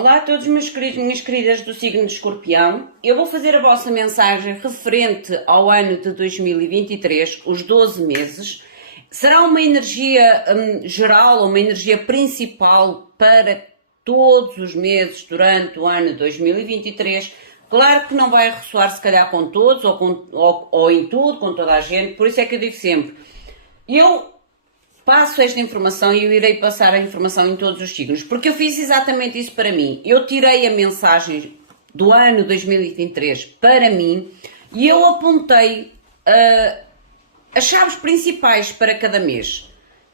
Olá a todos meus queridos e minhas queridas do signo de Escorpião. Eu vou fazer a vossa mensagem referente ao ano de 2023, os 12 meses. Será uma energia geral, uma energia principal para todos os meses durante o ano de 2023. Claro que não vai ressoar se calhar com todos ou em tudo, com toda a gente, por isso é que eu digo sempre, eu passo esta informação e eu irei passar a informação em todos os signos, porque eu fiz exatamente isso para mim. Eu tirei a mensagem do ano 2023 para mim e eu apontei as chaves principais para cada mês,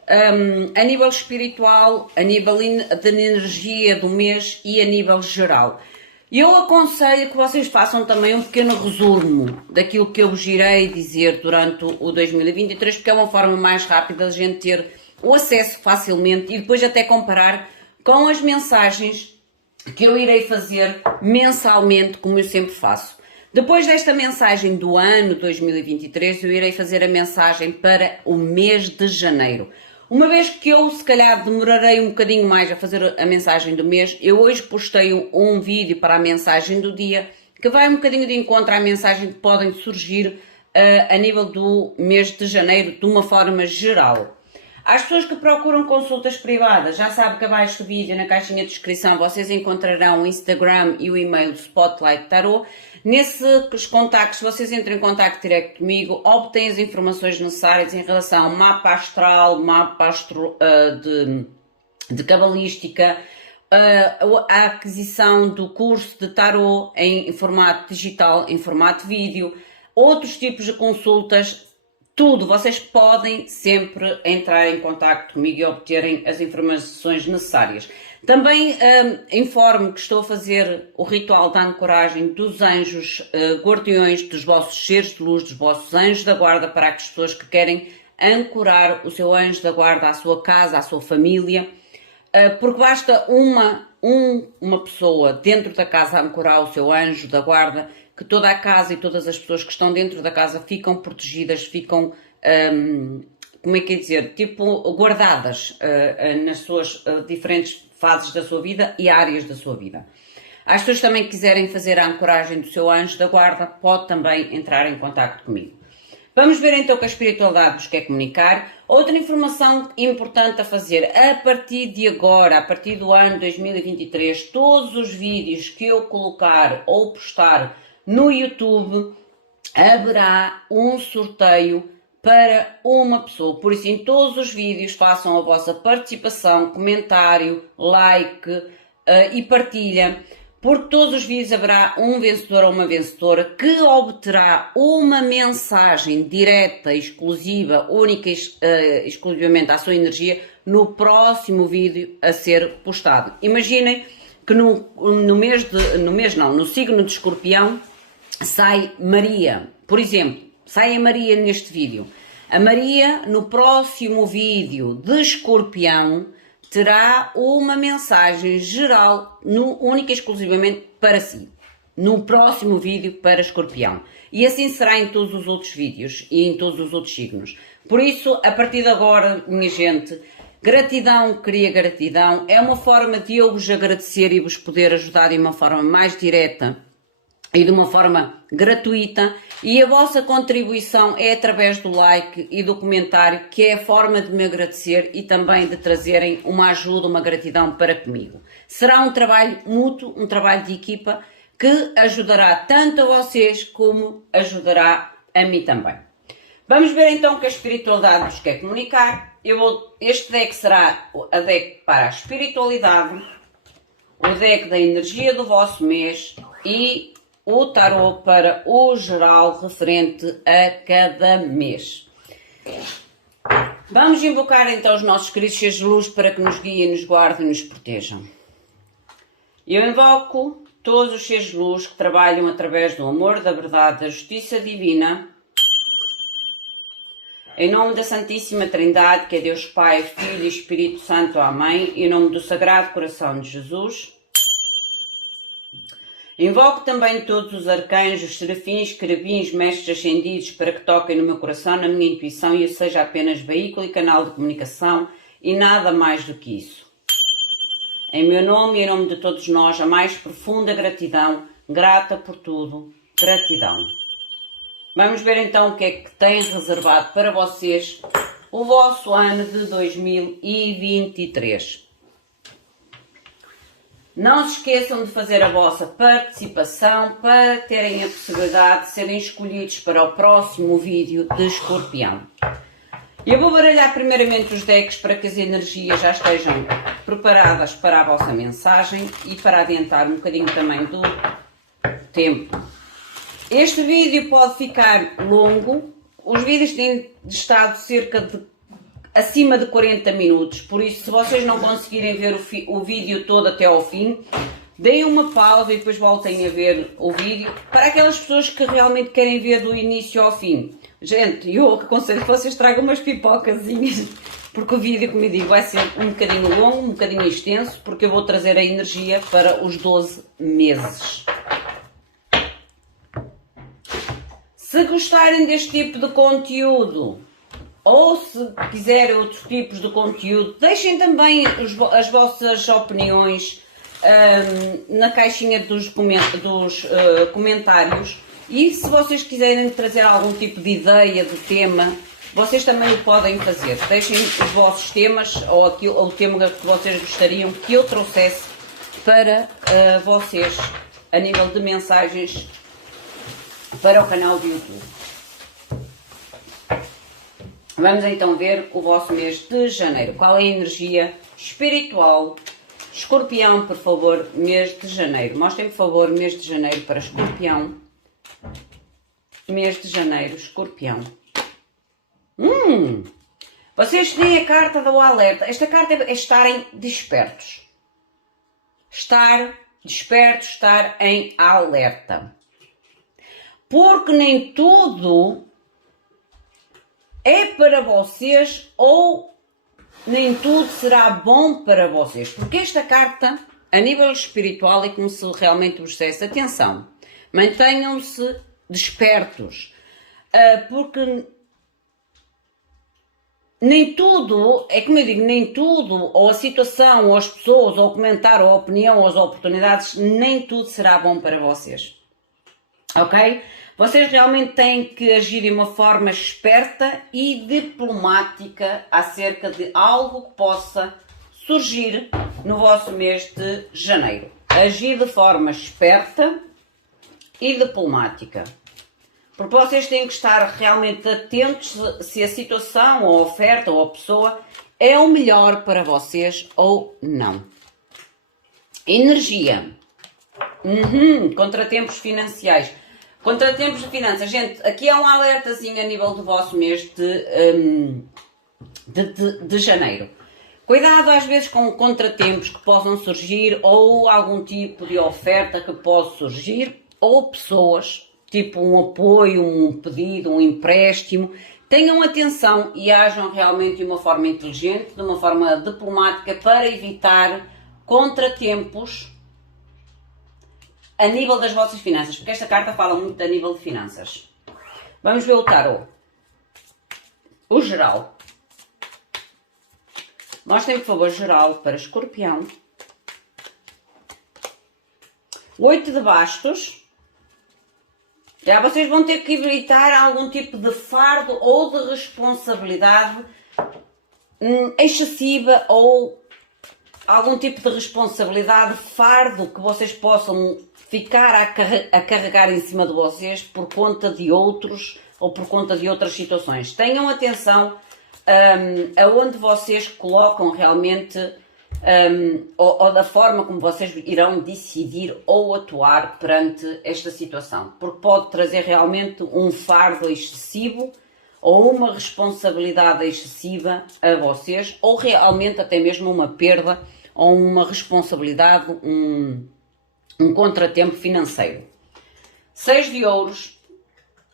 a nível espiritual, a nível de energia do mês e a nível geral. Eu aconselho que vocês façam também um pequeno resumo daquilo que eu vos irei dizer durante o 2023, porque é uma forma mais rápida de a gente ter o acesso facilmente e depois até comparar com as mensagens que eu irei fazer mensalmente, como eu sempre faço. Depois desta mensagem do ano 2023, eu irei fazer a mensagem para o mês de janeiro. Uma vez que eu, se calhar, demorarei um bocadinho mais a fazer a mensagem do mês, eu hoje postei um vídeo para a mensagem do dia, que vai um bocadinho de encontro à mensagem que podem surgir a nível do mês de janeiro, de uma forma geral. Às pessoas que procuram consultas privadas, já sabem que abaixo do vídeo, na caixinha de descrição, vocês encontrarão o Instagram e o e-mail do Spotlight Tarot. Nesses contactos, vocês entram em contacto direto comigo, obtêm as informações necessárias em relação ao mapa astral, de cabalística, a aquisição do curso de tarot em formato digital, em formato vídeo, outros tipos de consultas, tudo. Vocês podem sempre entrar em contacto comigo e obterem as informações necessárias. Também informo que estou a fazer o ritual da ancoragem dos anjos guardiões, dos vossos seres de luz, dos vossos anjos da guarda, para as pessoas que querem ancorar o seu anjo da guarda à sua casa, à sua família, porque basta uma pessoa dentro da casa ancorar o seu anjo da guarda, que toda a casa e todas as pessoas que estão dentro da casa ficam protegidas, ficam, como é que é dizer, tipo guardadas nas suas diferentes fases da sua vida e áreas da sua vida. As pessoas também que quiserem fazer a ancoragem do seu anjo da guarda, pode também entrar em contacto comigo. Vamos ver então o que a espiritualidade nos quer comunicar. Outra informação importante a fazer, a partir de agora, a partir do ano 2023, todos os vídeos que eu colocar ou postar no YouTube, haverá um sorteio para uma pessoa. Por isso, em todos os vídeos, façam a vossa participação, comentário, like e partilha, porque todos os vídeos haverá um vencedor ou uma vencedora que obterá uma mensagem direta, exclusiva, única e exclusivamente à sua energia no próximo vídeo a ser postado. Imaginem que no signo de Escorpião sai Maria, por exemplo, sai a Maria neste vídeo. A Maria, no próximo vídeo de Escorpião, terá uma mensagem geral, única e exclusivamente para si. No próximo vídeo para Escorpião. E assim será em todos os outros vídeos e em todos os outros signos. Por isso, a partir de agora, minha gente, gratidão, cria gratidão. É uma forma de eu vos agradecer e vos poder ajudar de uma forma mais direta e de uma forma gratuita, e a vossa contribuição é através do like e do comentário, que é a forma de me agradecer e também de trazerem uma ajuda, uma gratidão para comigo. Será um trabalho mútuo, um trabalho de equipa, que ajudará tanto a vocês como ajudará a mim também. Vamos ver então o que a espiritualidade nos quer comunicar. Este deck será a deck para a espiritualidade, o deck da energia do vosso mês e o tarot para o geral referente a cada mês. Vamos invocar então os nossos queridos seres de luz para que nos guiem, nos guardem e nos protejam. Eu invoco todos os seres de luz que trabalham através do amor, da verdade, da justiça divina, em nome da Santíssima Trindade, que é Deus Pai, Filho e Espírito Santo. Amém. Em nome do Sagrado Coração de Jesus. Invoco também todos os arcanjos, serafins, querubins, mestres ascendidos para que toquem no meu coração, na minha intuição, e eu seja apenas veículo e canal de comunicação e nada mais do que isso. Em meu nome e em nome de todos nós, a mais profunda gratidão, grata por tudo, gratidão. Vamos ver então o que é que tem reservado para vocês o vosso ano de 2023. Não se esqueçam de fazer a vossa participação para terem a possibilidade de serem escolhidos para o próximo vídeo de Escorpião. Eu vou baralhar primeiramente os decks para que as energias já estejam preparadas para a vossa mensagem e para adiantar um bocadinho também do tempo. Este vídeo pode ficar longo, os vídeos têm estado acima de 40 minutos, por isso se vocês não conseguirem ver o vídeo todo até ao fim, deem uma pausa e depois voltem a ver o vídeo, para aquelas pessoas que realmente querem ver do início ao fim. Gente, eu aconselho que vocês tragam umas pipocazinhas, porque o vídeo, como eu digo, vai ser um bocadinho longo, um bocadinho extenso, porque eu vou trazer a energia para os 12 meses. Se gostarem deste tipo de conteúdo, ou se quiserem outros tipos de conteúdo, deixem também as vossas opiniões na caixinha dos comentários. E se vocês quiserem trazer algum tipo de ideia de tema, vocês também o podem fazer. Deixem os vossos temas ou o tema que vocês gostariam que eu trouxesse para vocês a nível de mensagens para o canal do YouTube. Vamos então ver o vosso mês de janeiro. Qual é a energia espiritual? Escorpião, por favor, mês de janeiro. Mostrem, por favor, mês de janeiro para Escorpião. Mês de janeiro, Escorpião. Vocês têm a carta do alerta. Esta carta é estarem despertos. Estar despertos, estar em alerta. Porque nem tudo é para vocês ou nem tudo será bom para vocês. Porque esta carta, a nível espiritual, é como se realmente vos dissesse, atenção, mantenham-se despertos. Porque nem tudo, é como eu digo, nem tudo, ou a situação, ou as pessoas, ou o comentário, ou a opinião, ou as oportunidades, nem tudo será bom para vocês. Ok? Vocês realmente têm que agir de uma forma esperta e diplomática acerca de algo que possa surgir no vosso mês de janeiro. Agir de forma esperta e diplomática. Porque vocês têm que estar realmente atentos se a situação, ou a oferta, ou a pessoa é o melhor para vocês ou não. Energia. Contratempos financiais. Contratempos de finanças. Gente, aqui é um alertazinho a nível do vosso mês de janeiro. Cuidado às vezes com contratempos que possam surgir, ou algum tipo de oferta que possa surgir, ou pessoas, tipo um apoio, um pedido, um empréstimo. Tenham atenção e ajam realmente de uma forma inteligente, de uma forma diplomática, para evitar contratempos a nível das vossas finanças, porque esta carta fala muito a nível de finanças. Vamos ver o tarot. O geral. Mostrem, por favor, geral para Escorpião. O 8 de bastos. Já vocês vão ter que evitar algum tipo de fardo ou de responsabilidade excessiva, ou algum tipo de responsabilidade, fardo que vocês possam ficar a carregar em cima de vocês por conta de outros ou por conta de outras situações. Tenham atenção aonde vocês colocam realmente ou da forma como vocês irão decidir ou atuar perante esta situação, porque pode trazer realmente um fardo excessivo ou uma responsabilidade excessiva a vocês, ou realmente até mesmo uma perda ou uma responsabilidade, um contratempo financeiro. 6 de ouros.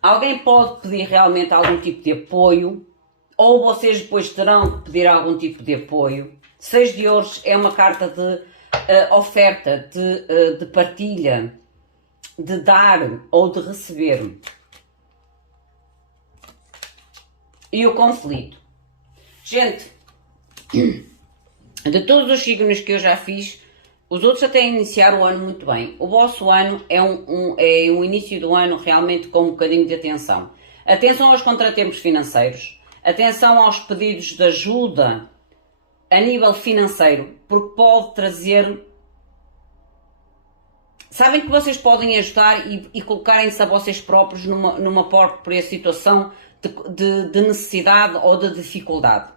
Alguém pode pedir realmente algum tipo de apoio, ou vocês depois terão que pedir algum tipo de apoio. 6 de ouros é uma carta de oferta, de partilha, de dar ou de receber. E o conflito. Gente, de todos os signos que eu já fiz, Os outros até iniciaram o ano muito bem. O vosso ano é um início do ano realmente com um bocadinho de atenção. Atenção aos contratempos financeiros. Atenção aos pedidos de ajuda a nível financeiro, porque pode trazer... Sabem que vocês podem ajudar e colocarem-se a vocês próprios numa própria situação de necessidade ou de dificuldade.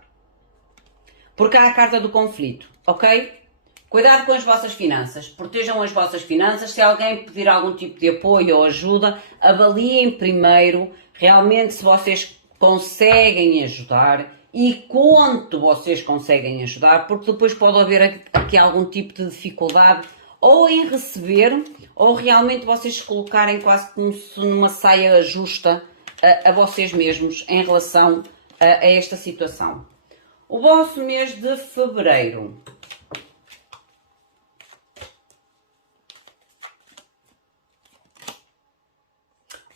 Porque há a carta do conflito, ok? Cuidado com as vossas finanças, protejam as vossas finanças. Se alguém pedir algum tipo de apoio ou ajuda, avaliem primeiro realmente se vocês conseguem ajudar e quanto vocês conseguem ajudar, porque depois pode haver aqui algum tipo de dificuldade ou em receber, ou realmente vocês se colocarem quase como se numa saia justa a vocês mesmos em relação a esta situação. O vosso mês de fevereiro.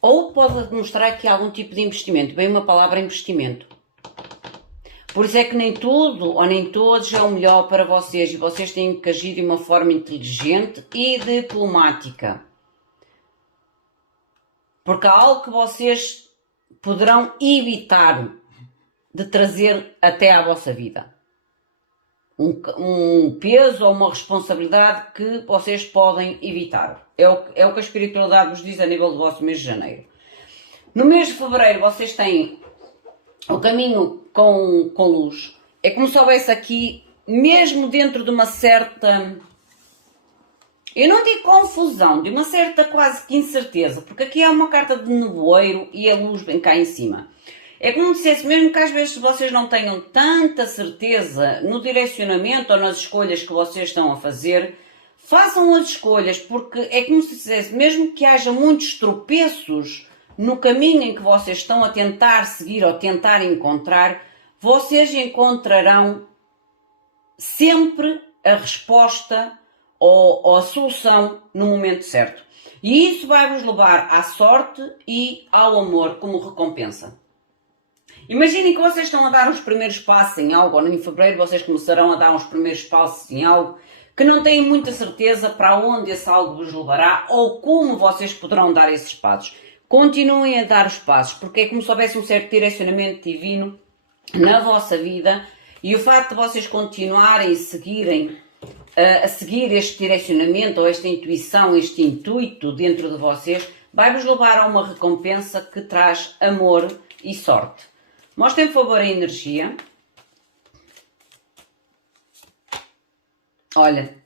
Ou pode demonstrar aqui algum tipo de investimento. Bem, uma palavra investimento. Por isso é que nem tudo ou nem todos é o melhor para vocês. E vocês têm que agir de uma forma inteligente e diplomática. Porque há algo que vocês poderão evitar de trazer até à vossa vida. Um peso ou uma responsabilidade que vocês podem evitar. É o que a espiritualidade vos diz a nível do vosso mês de janeiro. No mês de fevereiro vocês têm o caminho com luz. É como se houvesse aqui, mesmo dentro de uma certa... Eu não digo confusão, de uma certa quase que incerteza, porque aqui é uma carta de nevoeiro e a luz vem cá em cima. É como se dissesse, mesmo que às vezes vocês não tenham tanta certeza no direcionamento ou nas escolhas que vocês estão a fazer, façam as escolhas, porque é como se dissesse, mesmo que haja muitos tropeços no caminho em que vocês estão a tentar seguir ou tentar encontrar, vocês encontrarão sempre a resposta ou a solução no momento certo. E isso vai vos levar à sorte e ao amor como recompensa. Imaginem que vocês estão a dar os primeiros passos em algo, ou em fevereiro vocês começarão a dar os primeiros passos em algo que não têm muita certeza para onde esse algo vos levará ou como vocês poderão dar esses passos. Continuem a dar os passos, porque é como se houvesse um certo direcionamento divino na vossa vida e o facto de vocês continuarem a seguir este direcionamento ou esta intuição, este intuito dentro de vocês, vai-vos levar a uma recompensa que traz amor e sorte. Mostrem, por favor, a energia. Olha,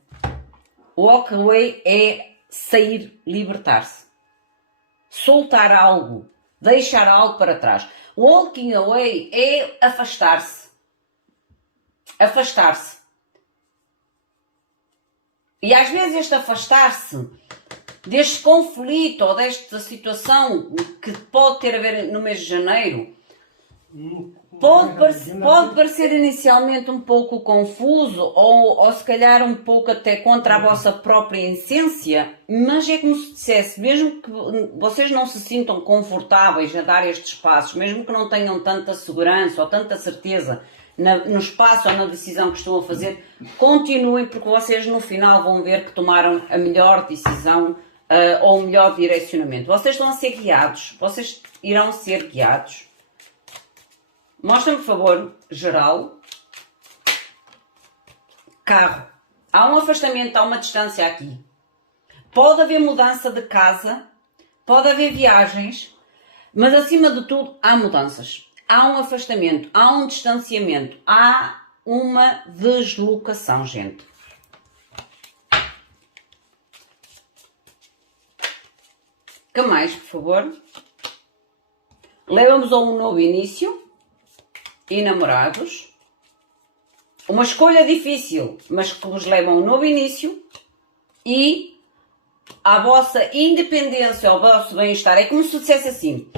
walk away é sair, libertar-se. Soltar algo, deixar algo para trás. Walking away é afastar-se. Afastar-se. E às vezes este afastar-se deste conflito ou desta situação que pode ter a ver no mês de janeiro, pode parecer inicialmente um pouco confuso ou se calhar um pouco até contra a vossa própria essência, mas é como se dissesse, mesmo que vocês não se sintam confortáveis a dar estes passos, mesmo que não tenham tanta segurança ou tanta certeza no espaço ou na decisão que estão a fazer, continuem, porque vocês no final vão ver que tomaram a melhor decisão ou o melhor direcionamento. Vocês estão a ser guiados, vocês irão ser guiados. Mostra-me, por favor, geral. Carro. Há um afastamento, há uma distância aqui. Pode haver mudança de casa, pode haver viagens, mas acima de tudo há mudanças. Há um afastamento, há um distanciamento, há uma deslocação, gente. Que mais, por favor? Leva-nos a um novo início. Enamorados. Uma escolha difícil, mas que vos leva a um novo início e à vossa independência, ao vosso bem-estar. É como se dissesse assim,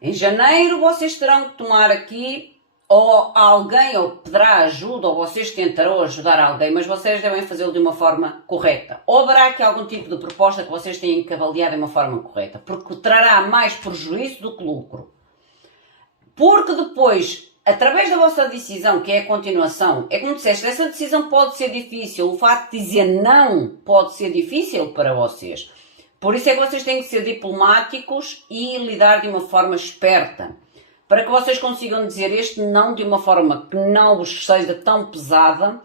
em janeiro vocês terão que tomar aqui, ou alguém ou pedirá ajuda, ou vocês tentarão ajudar alguém, mas vocês devem fazê-lo de uma forma correta. Ou haverá aqui algum tipo de proposta que vocês têm que avaliar de uma forma correta, porque trará mais prejuízo do que lucro. Porque depois através da vossa decisão, que é a continuação, é como disseste, essa decisão pode ser difícil, o facto de dizer não pode ser difícil para vocês. Por isso é que vocês têm que ser diplomáticos e lidar de uma forma esperta, para que vocês consigam dizer este não de uma forma que não vos seja tão pesada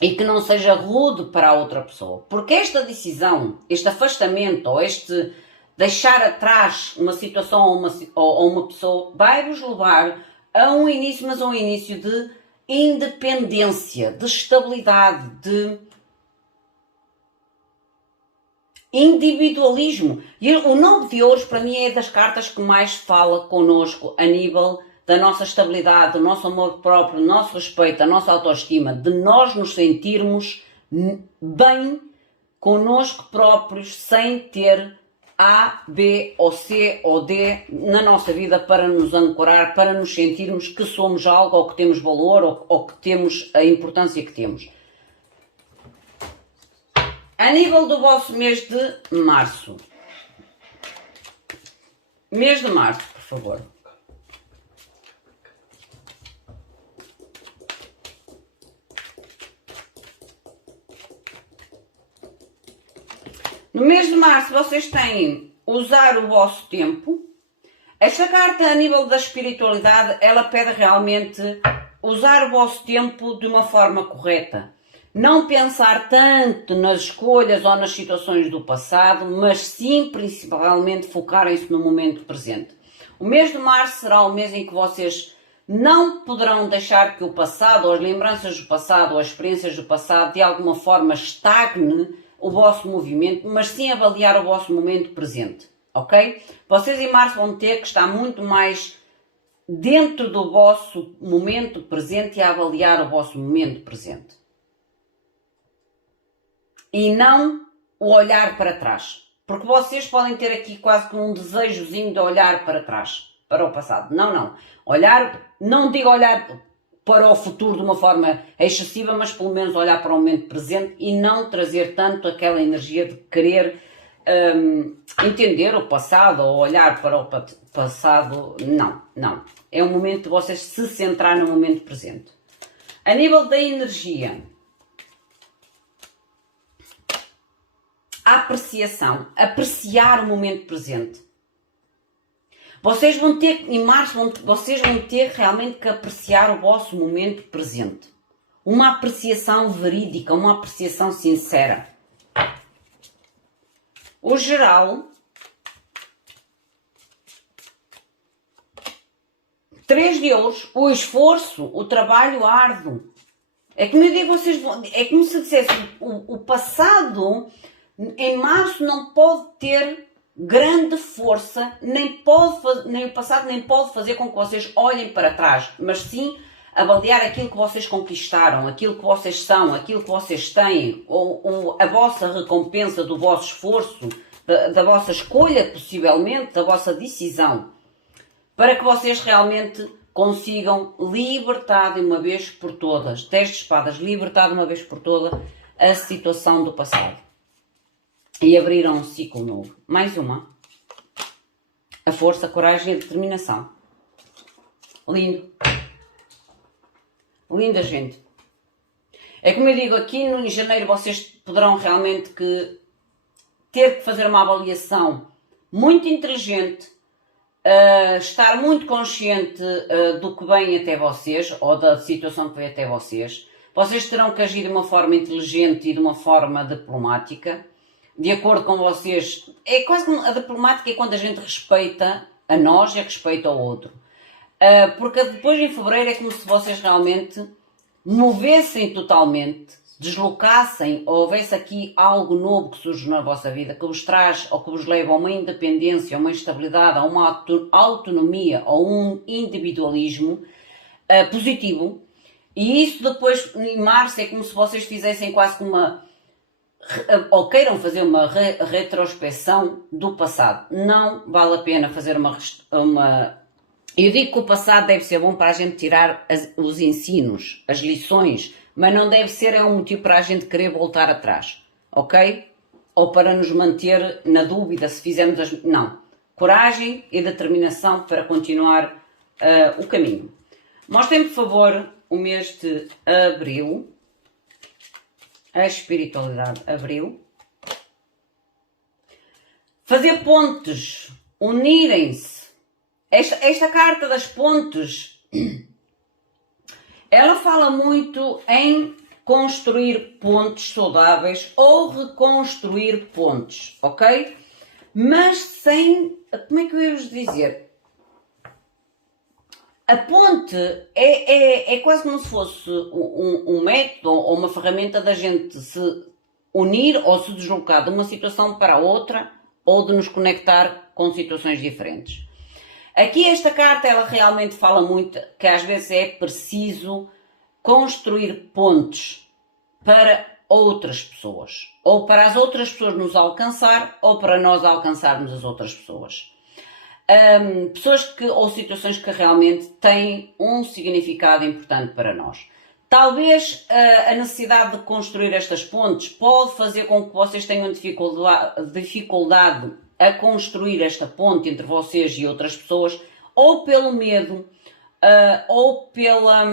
e que não seja rude para a outra pessoa. Porque esta decisão, este afastamento ou este deixar atrás uma situação ou uma pessoa vai-vos levar a um início, mas a um início de independência, de estabilidade, de individualismo. E o 9 de ouros para mim é das cartas que mais fala connosco a nível da nossa estabilidade, do nosso amor próprio, do nosso respeito, da nossa autoestima, de nós nos sentirmos bem connosco próprios sem ter A, B ou C ou D na nossa vida para nos ancorar, para nos sentirmos que somos algo ou que temos valor ou que temos a importância que temos. A nível do vosso mês de março. Mês de março, por favor. No mês de março vocês têm usar o vosso tempo. Esta carta a nível da espiritualidade, ela pede realmente usar o vosso tempo de uma forma correta. Não pensar tanto nas escolhas ou nas situações do passado, mas sim principalmente focarem-se no momento presente. O mês de março será o mês em que vocês não poderão deixar que o passado, ou as lembranças do passado, ou as experiências do passado, de alguma forma estagne o vosso movimento, mas sim avaliar o vosso momento presente, ok? Vocês em março vão ter que estar muito mais dentro do vosso momento presente e a avaliar o vosso momento presente. E não o olhar para trás. Porque vocês podem ter aqui quase que um desejozinho de olhar para trás, para o passado. Não. Olhar, não digo olhar para o futuro de uma forma excessiva, mas pelo menos olhar para o momento presente e não trazer tanto aquela energia de querer entender o passado ou olhar para o passado. Não. É o momento de vocês se centrar no momento presente. A nível da energia, a apreciação, apreciar o momento presente. Vocês vão ter, em março, vocês vão ter realmente que apreciar o vosso momento presente. Uma apreciação verídica, uma apreciação sincera. O geral, 3 de ouros, o esforço, o trabalho árduo. É como eu digo, é como se dissesse, o passado em março não pode ter grande força, nem o passado nem pode fazer com que vocês olhem para trás, mas sim avaliar aquilo que vocês conquistaram, aquilo que vocês são, aquilo que vocês têm, ou a vossa recompensa do vosso esforço, da vossa escolha, possivelmente, da vossa decisão, para que vocês realmente consigam libertar de uma vez por todas, 10 de espadas, libertar de uma vez por todas a situação do passado. E abriram um ciclo novo. Mais uma. A força, a coragem e a determinação. Lindo. Linda, gente. É como eu digo, aqui em janeiro vocês poderão realmente ter que fazer uma avaliação muito inteligente, estar muito consciente do que vem até vocês, ou da situação que vem até vocês. Vocês terão que agir de uma forma inteligente e de uma forma diplomática, de acordo com vocês. É quase como a diplomática é quando a gente respeita a nós e respeita ao outro. Porque depois em fevereiro é como se vocês realmente movessem totalmente, deslocassem, ou houvesse aqui algo novo que surge na vossa vida, que vos traz ou que vos leva a uma independência, a uma estabilidade, a uma autonomia ou um individualismo positivo. E isso depois, em março, é como se vocês fizessem quase como ou queiram fazer uma retrospeção do passado. Não vale a pena fazer uma... Eu digo que o passado deve ser bom para a gente tirar os ensinos, as lições, mas não deve ser um motivo para a gente querer voltar atrás, ok? Ou para nos manter na dúvida se fizermos as... Não. Coragem e determinação para continuar o caminho. Mostrem, por favor, o mês de abril. A espiritualidade, abril. Fazer pontes, unirem-se. Esta carta das pontes, ela fala muito em construir pontes saudáveis ou reconstruir pontes, ok? Mas sem, como é que eu ia vos dizer? A ponte é quase como se fosse um método ou uma ferramenta da gente se unir ou se deslocar de uma situação para outra ou de nos conectar com situações diferentes. Aqui esta carta ela realmente fala muito que às vezes é preciso construir pontes para outras pessoas, ou para as outras pessoas nos alcançar, ou para nós alcançarmos as outras pessoas. Pessoas ou situações que realmente têm um significado importante para nós. Talvez a necessidade de construir estas pontes pode fazer com que vocês tenham dificuldade a construir esta ponte entre vocês e outras pessoas, ou pelo medo, ou pela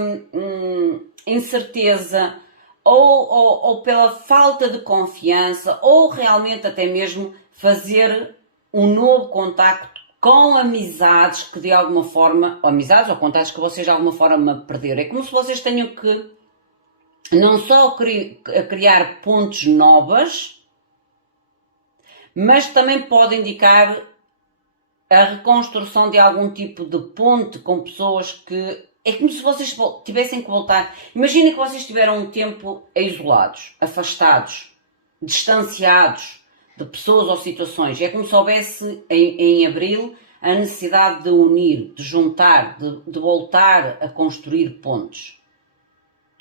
incerteza, ou pela falta de confiança, ou realmente até mesmo fazer um novo contacto com amizades que de alguma forma, ou amizades ou contactos que vocês de alguma forma perderam. É como se vocês tenham que não só criar pontes novas, mas também pode indicar a reconstrução de algum tipo de ponte com pessoas que... É como se vocês tivessem que voltar. Imaginem que vocês tiveram um tempo isolados, afastados, distanciados de pessoas ou situações. É como se houvesse em abril a necessidade de unir, de juntar, de voltar a construir pontes,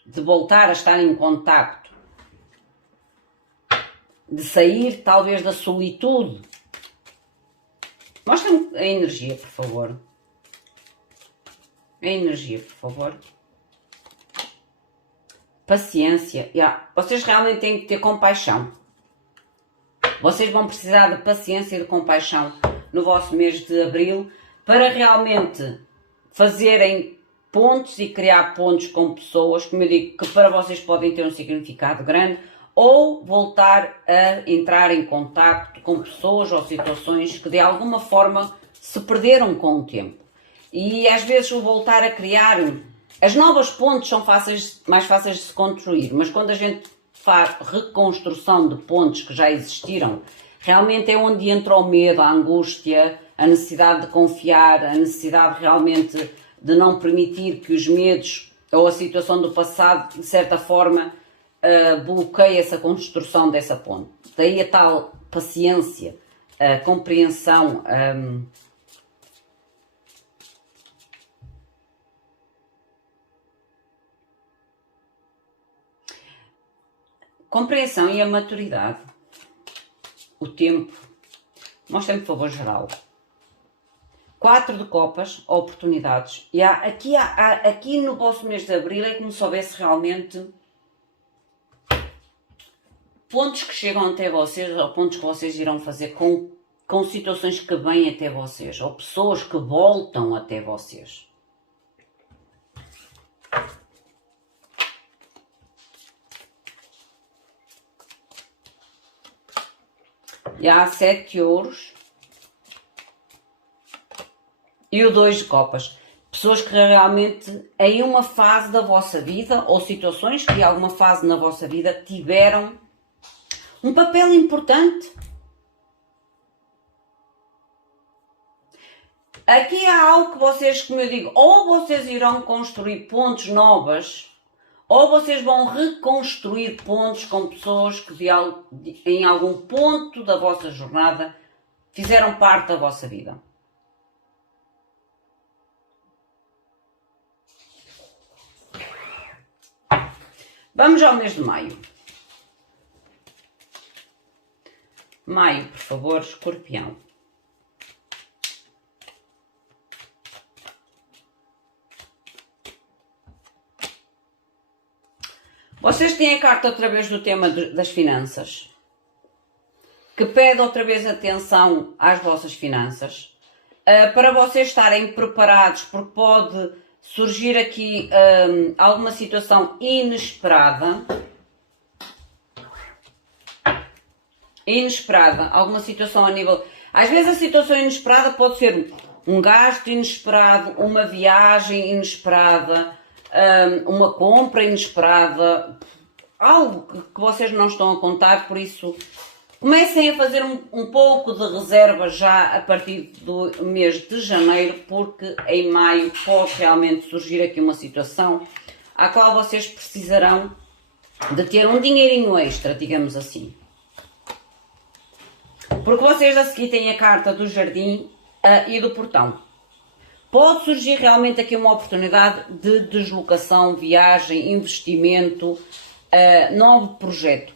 de voltar a estar em contacto, de sair talvez da solitude. Mostra-me a energia, por favor. A energia, por favor. Paciência. Vocês realmente têm que ter compaixão. Vocês vão precisar de paciência e de compaixão no vosso mês de abril para realmente fazerem pontos e criar pontos com pessoas, como eu digo, que para vocês podem ter um significado grande, ou voltar a entrar em contacto com pessoas ou situações que de alguma forma se perderam com o tempo. E às vezes o voltar a criar, as novas pontes são mais fáceis de se construir, mas quando a gente faz reconstrução de pontes que já existiram, realmente é onde entra o medo, a angústia, a necessidade de confiar, a necessidade realmente de não permitir que os medos ou a situação do passado, de certa forma, bloqueie essa construção dessa ponte. Daí a tal paciência, a compreensão, compreensão e a maturidade, o tempo. Mostrem, por favor, geral. 4 de copas, oportunidades. E aqui no vosso mês de abril é como se houvesse realmente pontos que chegam até vocês, ou pontos que vocês irão fazer com situações que vêm até vocês, ou pessoas que voltam até vocês. E há 7 de ouros e o 2 de copas. Pessoas que realmente em uma fase da vossa vida, ou situações que em alguma fase na vossa vida tiveram um papel importante. Aqui há algo que vocês, como eu digo, ou vocês irão construir pontes novas, ou vocês vão reconstruir pontos com pessoas que em algum ponto da vossa jornada fizeram parte da vossa vida. Vamos ao mês de maio. Maio, por favor, Escorpião. Vocês têm a carta outra vez do tema das finanças, que pede outra vez atenção às vossas finanças, para vocês estarem preparados, porque pode surgir aqui alguma situação inesperada. Alguma situação a nível... Às vezes a situação inesperada pode ser um gasto inesperado, uma viagem inesperada, uma compra inesperada, algo que vocês não estão a contar, por isso comecem a fazer um pouco de reserva já a partir do mês de janeiro, porque em maio pode realmente surgir aqui uma situação à qual vocês precisarão de ter um dinheirinho extra, digamos assim. Porque vocês a seguir têm a carta do jardim e do portão. Pode surgir realmente aqui uma oportunidade de deslocação, viagem, investimento, novo projeto.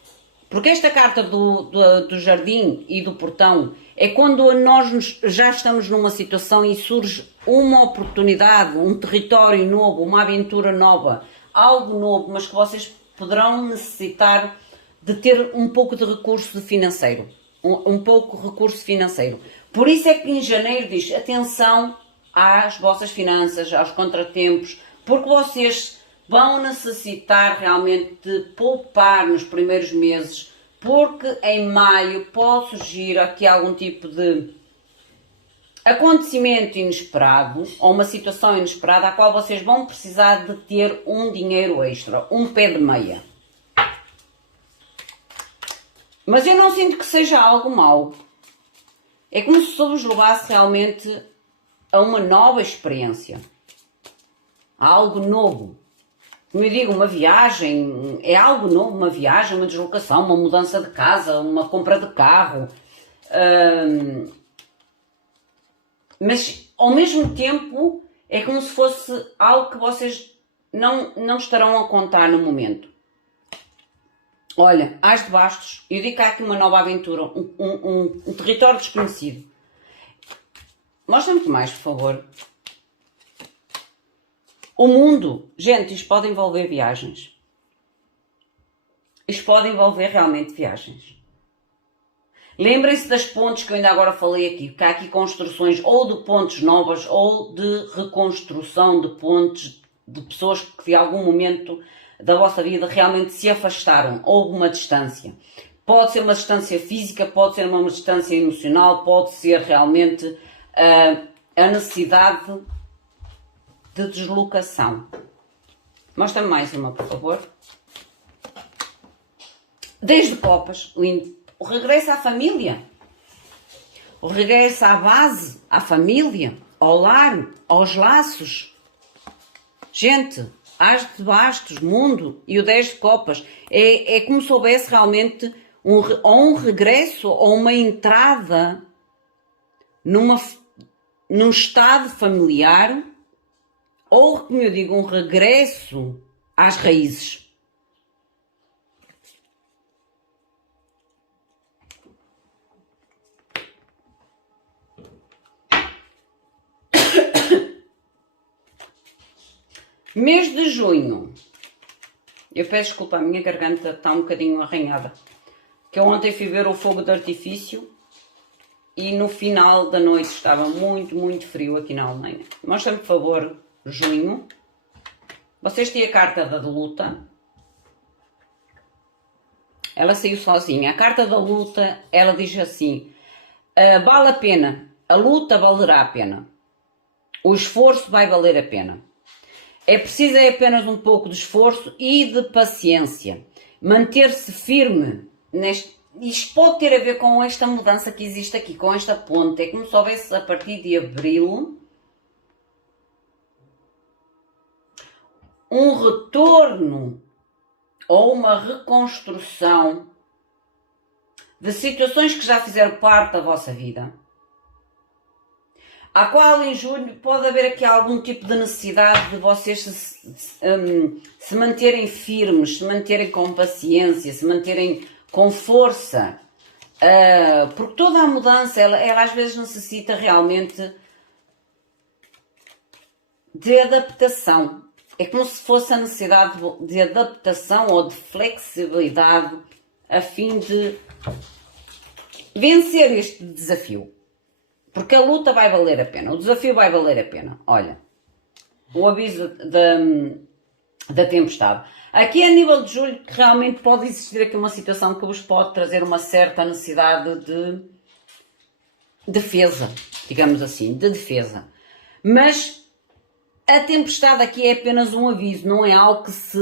Porque esta carta do jardim e do portão é quando nós já estamos numa situação e surge uma oportunidade, um território novo, uma aventura nova, algo novo, mas que vocês poderão necessitar de ter um pouco de recurso financeiro. Um pouco de recurso financeiro. Por isso é que em janeiro diz atenção às vossas finanças, aos contratempos, porque vocês vão necessitar realmente de poupar nos primeiros meses, porque em maio pode surgir aqui algum tipo de acontecimento inesperado ou uma situação inesperada a qual vocês vão precisar de ter um dinheiro extra, um pé de meia. Mas eu não sinto que seja algo mau. É como se vos levasse realmente a uma nova experiência. A algo novo. Como eu digo, uma viagem, é algo novo, uma viagem, uma deslocação, uma mudança de casa, uma compra de carro. Mas, ao mesmo tempo, é como se fosse algo que vocês não estarão a contar no momento. Olha, As de Bastos, eu digo que há aqui uma nova aventura, um território desconhecido. Mostra-me mais, por favor. O mundo, gente, isto pode envolver viagens. Isto pode envolver realmente viagens. Lembrem-se das pontes que eu ainda agora falei aqui, que há aqui construções ou de pontes novas ou de reconstrução de pontes de pessoas que de algum momento da vossa vida realmente se afastaram, houve uma distância. Pode ser uma distância física, pode ser uma distância emocional, pode ser realmente a necessidade de deslocação. Mostra-me mais uma, por favor. 10 de copas, lindo. O regresso à família. O regresso à base, à família, ao lar, aos laços. Gente, As de Bastos, mundo e o 10 de copas. É como se houvesse realmente um regresso ou uma entrada num estado familiar ou, como eu digo, um regresso às raízes. Mês de junho. Eu peço desculpa, a minha garganta está um bocadinho arranhada. Que eu ontem fui ver o fogo de artifício e no final da noite estava muito, muito frio aqui na Alemanha. Mostra-me, por favor, junho. Vocês têm a carta da luta. Ela saiu sozinha. A carta da luta, ela diz assim: vale a pena. A luta valerá a pena. O esforço vai valer a pena. É preciso apenas um pouco de esforço e de paciência. Manter-se firme neste... Isto pode ter a ver com esta mudança que existe aqui, com esta ponte. É como se houvesse a partir de abril um retorno ou uma reconstrução de situações que já fizeram parte da vossa vida, a qual em julho pode haver aqui algum tipo de necessidade de vocês se manterem firmes, se manterem com paciência, se manterem com força, porque toda a mudança, ela às vezes necessita realmente de adaptação. É como se fosse a necessidade de adaptação ou de flexibilidade a fim de vencer este desafio. Porque a luta vai valer a pena, o desafio vai valer a pena. Olha, o aviso da tempestade. Aqui a nível de julho, realmente pode existir aqui uma situação que vos pode trazer uma certa necessidade de defesa, digamos assim, de defesa. Mas a tempestade aqui é apenas um aviso, não é algo que se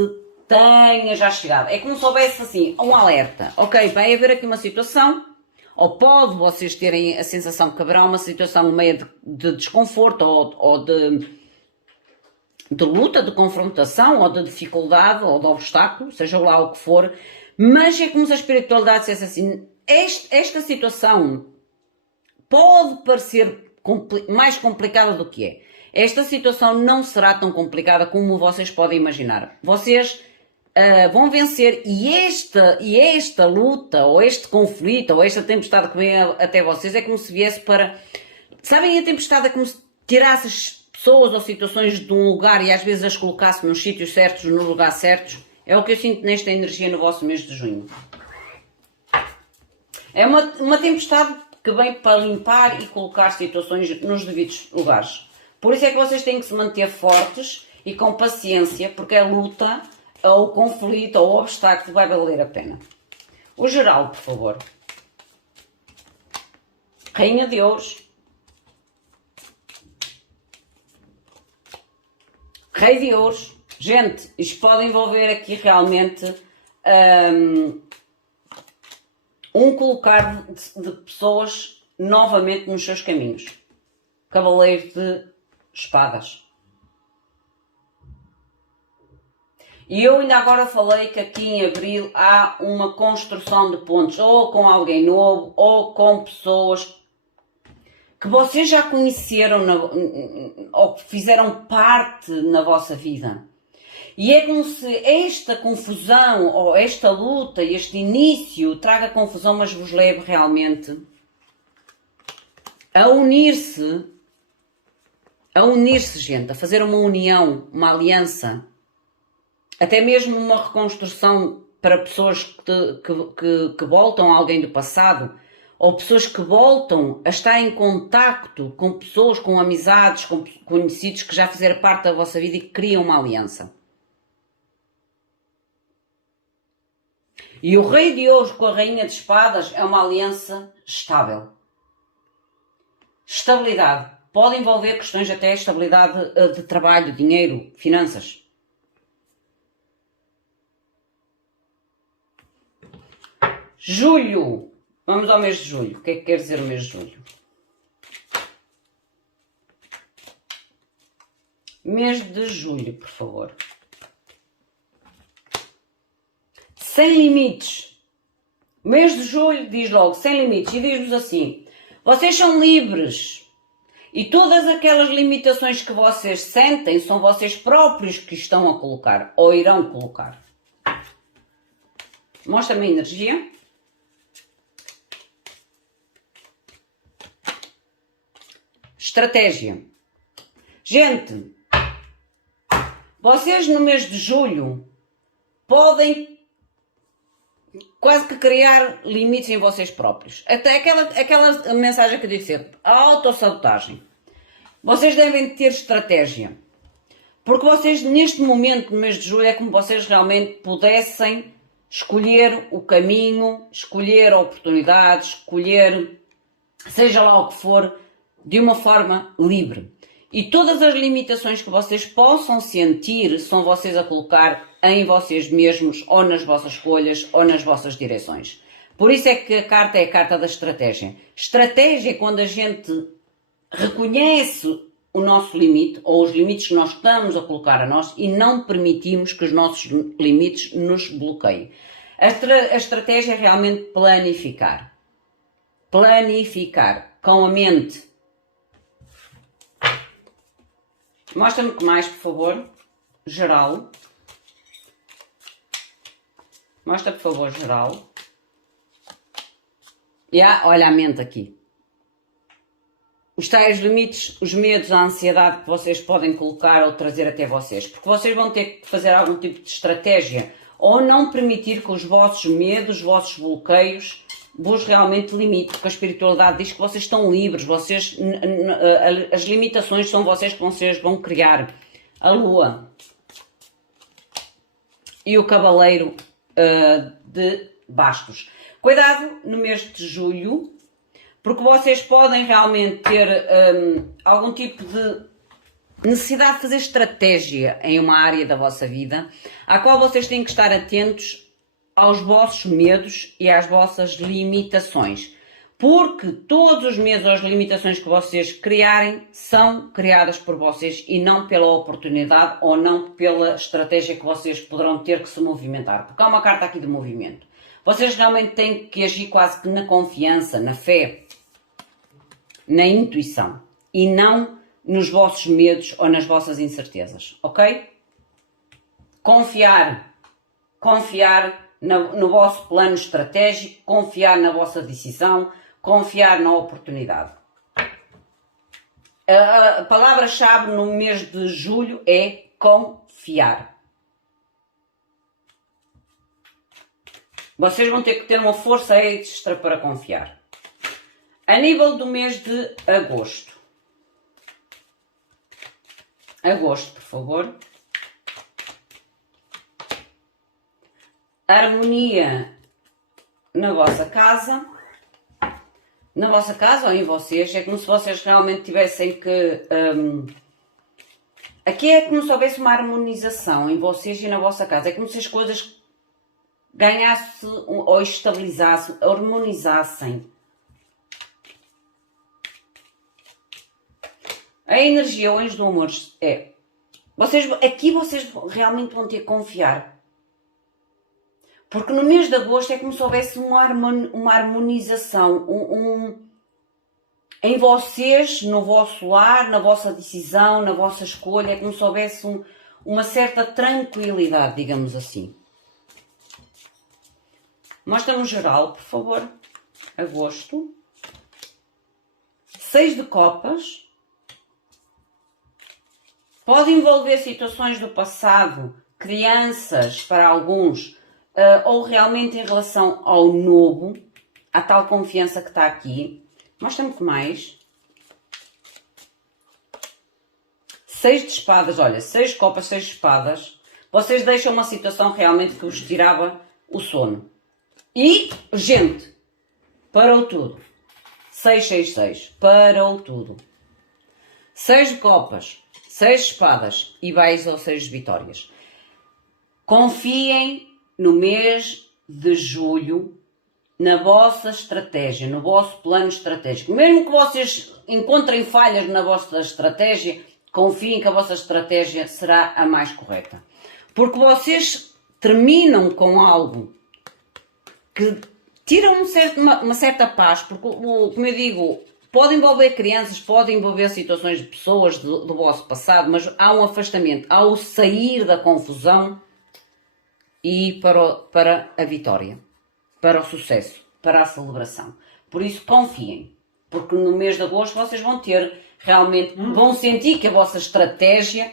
tenha já chegado. É como se houvesse assim, um alerta. Ok, vai haver aqui uma situação, ou pode vocês terem a sensação que haverá uma situação meio de desconforto ou de luta, de confrontação, ou de dificuldade, ou de obstáculo, seja lá o que for, mas é como se a espiritualidade dissesse assim, esta situação pode parecer mais complicada do que é. Esta situação não será tão complicada como vocês podem imaginar. Vocês vão vencer e esta luta, ou este conflito, ou esta tempestade que vem até vocês é como se viesse para... Sabem, a tempestade é como se tirasse as pessoas ou situações de um lugar e às vezes as colocasse nos sítios certos, no lugar certos. É o que eu sinto nesta energia no vosso mês de junho. É uma tempestade que vem para limpar e colocar situações nos devidos lugares. Por isso é que vocês têm que se manter fortes e com paciência, porque a luta, ou o conflito, ou o obstáculo vai valer a pena. O geral, por favor. Rainha de Ouros. Rei de Ouros. Gente, isto pode envolver aqui realmente um colocar de pessoas novamente nos seus caminhos. Cavaleiro de Espadas. E eu ainda agora falei que aqui em Abril há uma construção de pontos, ou com alguém novo, ou com pessoas que vocês já conheceram, ou que fizeram parte na vossa vida. E é como se esta confusão, ou esta luta, este início, traga confusão, mas vos leve realmente a unir-se, gente, a fazer uma união, uma aliança, até mesmo uma reconstrução para pessoas que voltam a alguém do passado, ou pessoas que voltam a estar em contacto com pessoas, com amizades, com conhecidos que já fizeram parte da vossa vida e que criam uma aliança. E o Rei de Ouros com a Rainha de Espadas é uma aliança estável. Estabilidade. Pode envolver questões até estabilidade de trabalho, dinheiro, finanças. Julho. Vamos ao mês de julho. O que é que quer dizer o mês de julho? Mês de julho, por favor. Sem limites. O mês de julho diz logo, sem limites. E diz-vos assim, vocês são livres. E todas aquelas limitações que vocês sentem são vocês próprios que estão a colocar. Ou irão colocar. Mostra-me a energia. Estratégia. Gente, vocês no mês de julho podem quase que criar limites em vocês próprios. Até aquela mensagem que eu disse sempre, a autossabotagem. Vocês devem ter estratégia. Porque vocês neste momento, no mês de julho, é como vocês realmente pudessem escolher o caminho, escolher a oportunidade, escolher seja lá o que for, de uma forma livre. E todas as limitações que vocês possam sentir são vocês a colocar em vocês mesmos, ou nas vossas escolhas, ou nas vossas direções. Por isso é que a carta é a carta da estratégia. Estratégia é quando a gente reconhece o nosso limite, ou os limites que nós estamos a colocar a nós, e não permitimos que os nossos limites nos bloqueiem. A estratégia é realmente planificar. Planificar com a mente. Mostra-me que mais, por favor. Geral. Mostra, por favor, geral. E olha a mente aqui. Os tais limites, os medos, a ansiedade que vocês podem colocar ou trazer até vocês. Porque vocês vão ter que fazer algum tipo de estratégia. Ou não permitir que os vossos medos, os vossos bloqueios, vos realmente limitem. Porque a espiritualidade diz que vocês estão livres. As limitações são vocês que vocês vão criar. a Lua e o Cavaleiro de Bastos. Cuidado no mês de julho, porque vocês podem realmente ter algum tipo de necessidade de fazer estratégia em uma área da vossa vida, à qual vocês têm que estar atentos aos vossos medos e às vossas limitações. Porque todos os medos ou as limitações que vocês criarem são criadas por vocês e não pela oportunidade ou não pela estratégia que vocês poderão ter que se movimentar. Porque há uma carta aqui de movimento. Vocês realmente têm que agir quase que na confiança, na fé, na intuição e não nos vossos medos ou nas vossas incertezas, ok? Confiar no vosso plano estratégico, confiar na vossa decisão, confiar na oportunidade. A palavra-chave no mês de julho é confiar. Vocês vão ter que ter uma força extra para confiar. A nível do mês de agosto. Agosto, por favor. Harmonia na vossa casa. Na vossa casa ou em vocês. É como se vocês realmente tivessem que... aqui é como se houvesse uma harmonização em vocês e na vossa casa. É como se as coisas ganhassem ou estabilizassem, harmonizassem. A energia, o anjo do amor é... Aqui vocês realmente vão ter que confiar. Porque no mês de agosto é como se houvesse uma harmonização. Em vocês, no vosso lar, na vossa decisão, na vossa escolha. É como se houvesse uma certa tranquilidade, digamos assim. Mostra-me geral, por favor. Agosto. 6 de copas. Pode envolver situações do passado, crianças para alguns, ou realmente em relação ao novo, a tal confiança que está aqui. Mostra-me que mais. 6 de espadas, olha, 6 copas, 6 espadas. Vocês deixam uma situação realmente que vos tirava o sono. E, gente, parou tudo. 666, parou tudo. 6 de copas. 6 espadas e vais ou 6 vitórias. Confiem no mês de julho na vossa estratégia, no vosso plano estratégico. Mesmo que vocês encontrem falhas na vossa estratégia, confiem que a vossa estratégia será a mais correta. Porque vocês terminam com algo que tira uma certa paz, porque, como eu digo, pode envolver crianças, pode envolver situações de pessoas do vosso passado, mas há um afastamento, há o sair da confusão e para a vitória, para o sucesso, para a celebração. Por isso, confiem, porque no mês de agosto vocês vão ter, realmente, vão sentir que a vossa estratégia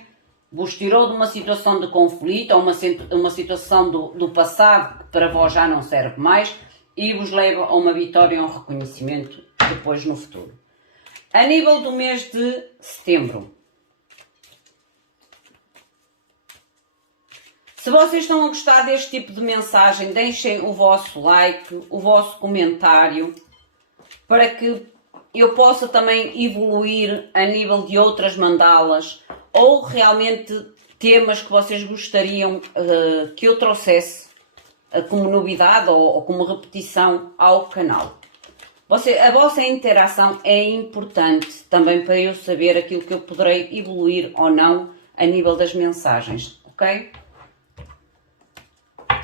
vos tirou de uma situação de conflito, ou uma situação do passado que para vós já não serve mais, e vos leva a uma vitória e a um reconhecimento depois no futuro. A nível do mês de setembro. Se vocês estão a gostar deste tipo de mensagem, deixem o vosso like, o vosso comentário, para que eu possa também evoluir a nível de outras mandalas, ou realmente temas que vocês gostariam que eu trouxesse como novidade ou como repetição ao canal. A vossa interação é importante também para eu saber aquilo que eu poderei evoluir ou não a nível das mensagens, ok?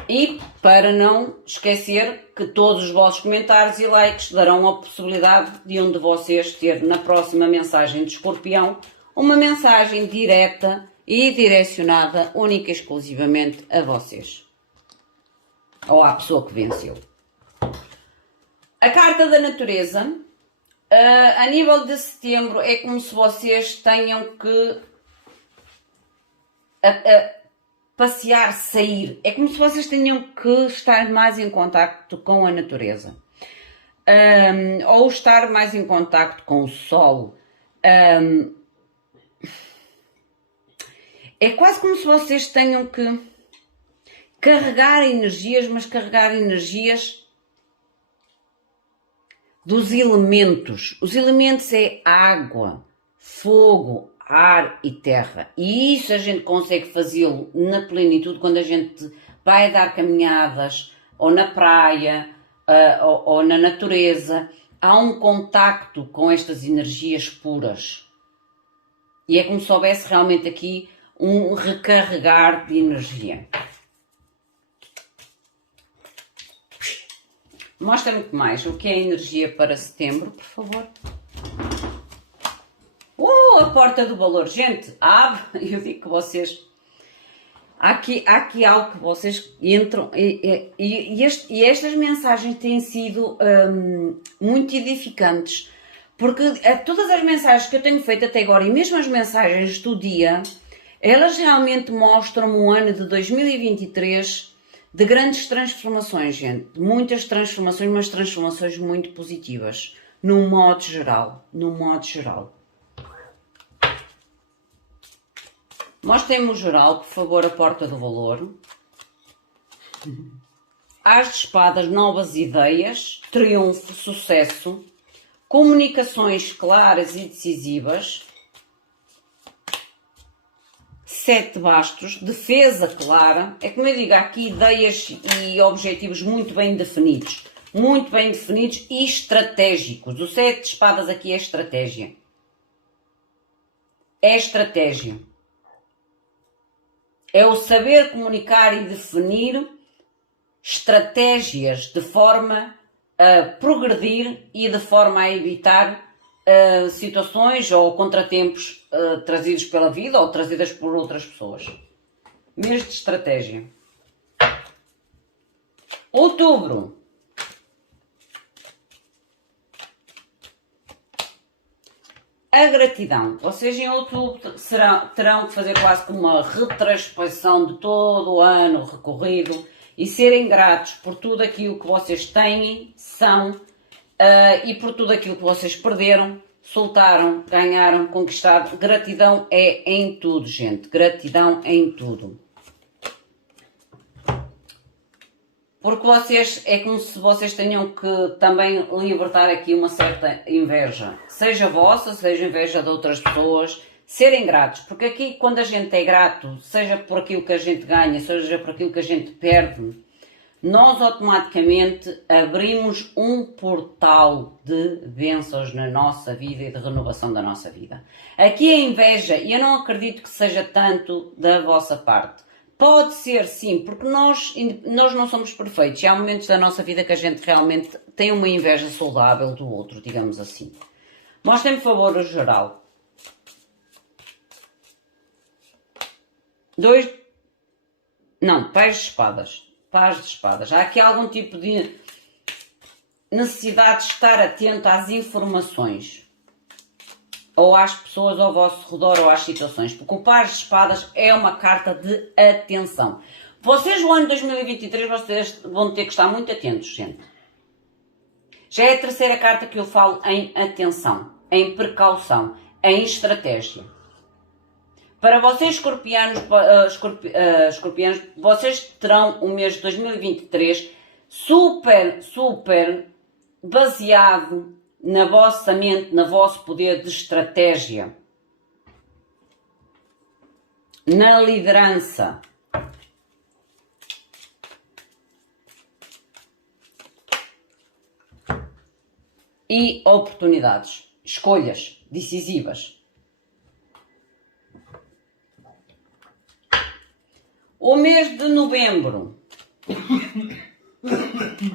E para não esquecer que todos os vossos comentários e likes darão a possibilidade de um de vocês ter na próxima mensagem de Escorpião uma mensagem direta e direcionada única e exclusivamente a vocês. Ou à pessoa que venceu. A carta da natureza, a nível de setembro, é como se vocês tenham que passear, sair. É como se vocês tenham que estar mais em contacto com a natureza. Ou estar mais em contacto com o sol. É quase como se vocês tenham que carregar energias, mas carregar energias dos elementos. Os elementos é água, fogo, ar e terra. E isso a gente consegue fazê-lo na plenitude quando a gente vai dar caminhadas, ou na praia, ou na natureza. Há um contacto com estas energias puras. E é como se houvesse realmente aqui um recarregar de energia. Mostra-me mais o que é energia para setembro, por favor. A porta do valor. Gente, abre, eu digo que vocês... Há aqui algo que vocês entram e estas mensagens têm sido muito edificantes, porque todas as mensagens que eu tenho feito até agora, e mesmo as mensagens do dia, elas realmente mostram um ano de 2023 de grandes transformações, gente. De muitas transformações, mas transformações muito positivas, num modo geral. Mostrem-me o geral, por favor, a porta do valor. As de espadas, novas ideias, triunfo, sucesso, comunicações claras e decisivas, 7 bastos, defesa clara. É como eu digo, há aqui ideias e objetivos muito bem definidos e estratégicos. O 7 de espadas aqui é estratégia. É o saber comunicar e definir estratégias de forma a progredir e de forma a evitar situações ou contratempos trazidos pela vida ou trazidas por outras pessoas. Mês de estratégia. Outubro. A gratidão. Vocês em outubro terão que fazer quase como uma retrospecção de todo o ano recorrido e serem gratos por tudo aquilo que vocês têm, são e por tudo aquilo que vocês perderam, soltaram, ganharam, conquistaram. Gratidão é em tudo, gente. Gratidão é em tudo. Porque vocês, é como se vocês tenham que também libertar aqui uma certa inveja. Seja vossa, seja inveja de outras pessoas. Serem gratos. Porque aqui, quando a gente é grato, seja por aquilo que a gente ganha, seja por aquilo que a gente perde, nós automaticamente abrimos um portal de bênçãos na nossa vida e de renovação da nossa vida. Aqui a inveja, e eu não acredito que seja tanto da vossa parte. Pode ser, sim, porque nós não somos perfeitos e há momentos da nossa vida que a gente realmente tem uma inveja saudável do outro, digamos assim. Mostrem-me, por favor, o geral. Pés de espadas. Paz de espadas. Há aqui algum tipo de necessidade de estar atento às informações. Ou às pessoas ao vosso redor ou às situações. Porque o Paz de Espadas é uma carta de atenção. Vocês, no ano 2023, vocês vão ter que estar muito atentos, gente. Já é a terceira carta que eu falo em atenção, em precaução, em estratégia. Para vocês, escorpianos, vocês terão um mês de 2023 super baseado na vossa mente, no vosso poder de estratégia, na liderança. E oportunidades, escolhas decisivas. O mês de novembro.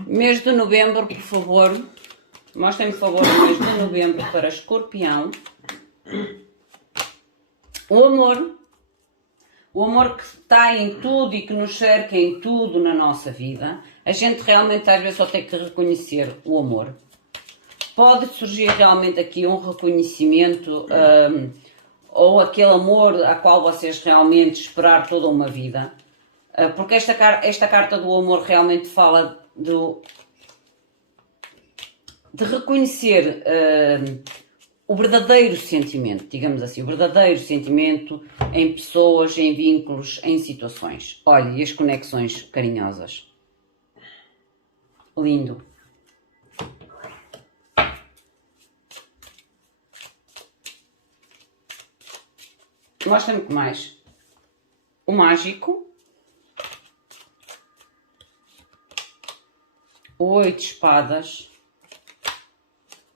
Mês de novembro, por favor. Mostrem-me, por favor, o mês de novembro para Escorpião. O amor que está em tudo e que nos cerca em tudo na nossa vida. A gente realmente às vezes só tem que reconhecer o amor. Pode surgir realmente aqui um reconhecimento ou aquele amor a qual vocês realmente esperar toda uma vida. Porque esta carta do amor realmente fala de reconhecer o verdadeiro sentimento, digamos assim, o verdadeiro sentimento em pessoas, em vínculos, em situações. Olha, e as conexões carinhosas. Lindo. Mostra-me o que mais. O mágico. O 8 de espadas.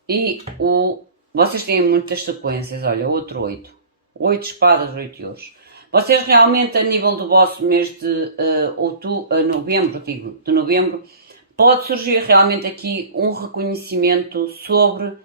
E o... Vocês têm muitas sequências, olha, outro 8. 8 de espadas, 8 de ouros. Vocês realmente, a nível do vosso mês de novembro, pode surgir realmente aqui um reconhecimento sobre...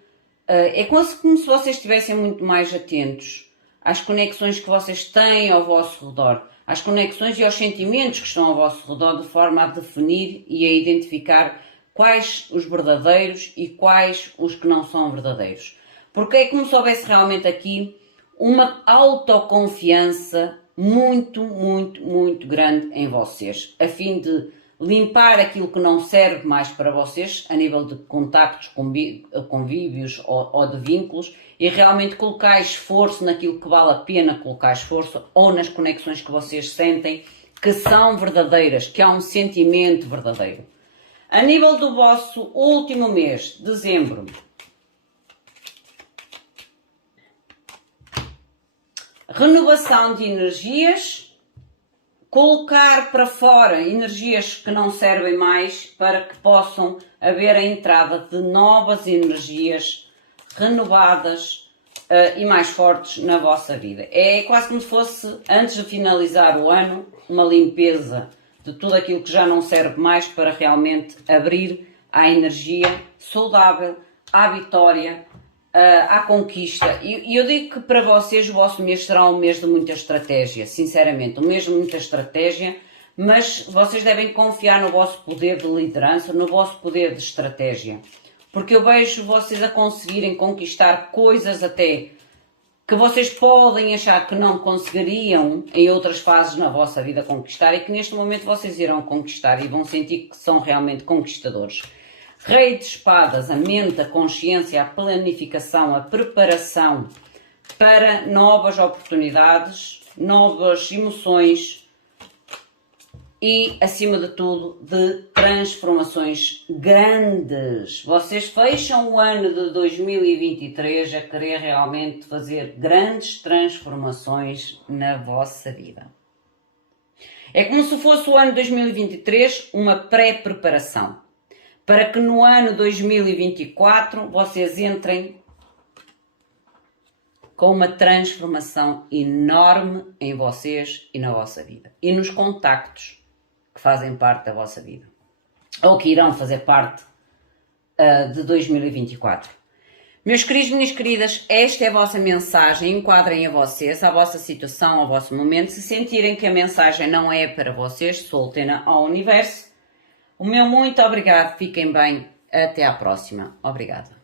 é quase como se vocês estivessem muito mais atentos às conexões que vocês têm ao vosso redor, às conexões e aos sentimentos que estão ao vosso redor, de forma a definir e a identificar quais os verdadeiros e quais os que não são verdadeiros. Porque é como se houvesse realmente aqui uma autoconfiança muito, muito, muito grande em vocês, a fim de limpar aquilo que não serve mais para vocês, a nível de contactos, convívios ou de vínculos, e realmente colocar esforço naquilo que vale a pena colocar esforço, ou nas conexões que vocês sentem que são verdadeiras, que há um sentimento verdadeiro. A nível do vosso último mês, dezembro, renovação de energias, colocar para fora energias que não servem mais para que possam haver a entrada de novas energias renovadas e mais fortes na vossa vida. É quase como se fosse, antes de finalizar o ano, uma limpeza de tudo aquilo que já não serve mais para realmente abrir à energia saudável, à vitória, à conquista. E eu digo que para vocês o vosso mês será um mês de muita estratégia, sinceramente, um mês de muita estratégia, mas vocês devem confiar no vosso poder de liderança, no vosso poder de estratégia, porque eu vejo vocês a conseguirem conquistar coisas até que vocês podem achar que não conseguiriam em outras fases na vossa vida conquistar, e que neste momento vocês irão conquistar e vão sentir que são realmente conquistadores. Rei de espadas, a mente, a consciência, a planificação, a preparação para novas oportunidades, novas emoções e, acima de tudo, de transformações grandes. Vocês fecham o ano de 2023 a querer realmente fazer grandes transformações na vossa vida. É como se fosse o ano de 2023 uma pré-preparação, para que no ano 2024 vocês entrem com uma transformação enorme em vocês e na vossa vida. E nos contactos que fazem parte da vossa vida. Ou que irão fazer parte de 2024. Meus queridos, minhas queridas, esta é a vossa mensagem. Enquadrem a vocês, a vossa situação, ao vosso momento. Se sentirem que a mensagem não é para vocês, soltem-na ao universo. O meu muito obrigado, fiquem bem, até à próxima. Obrigada.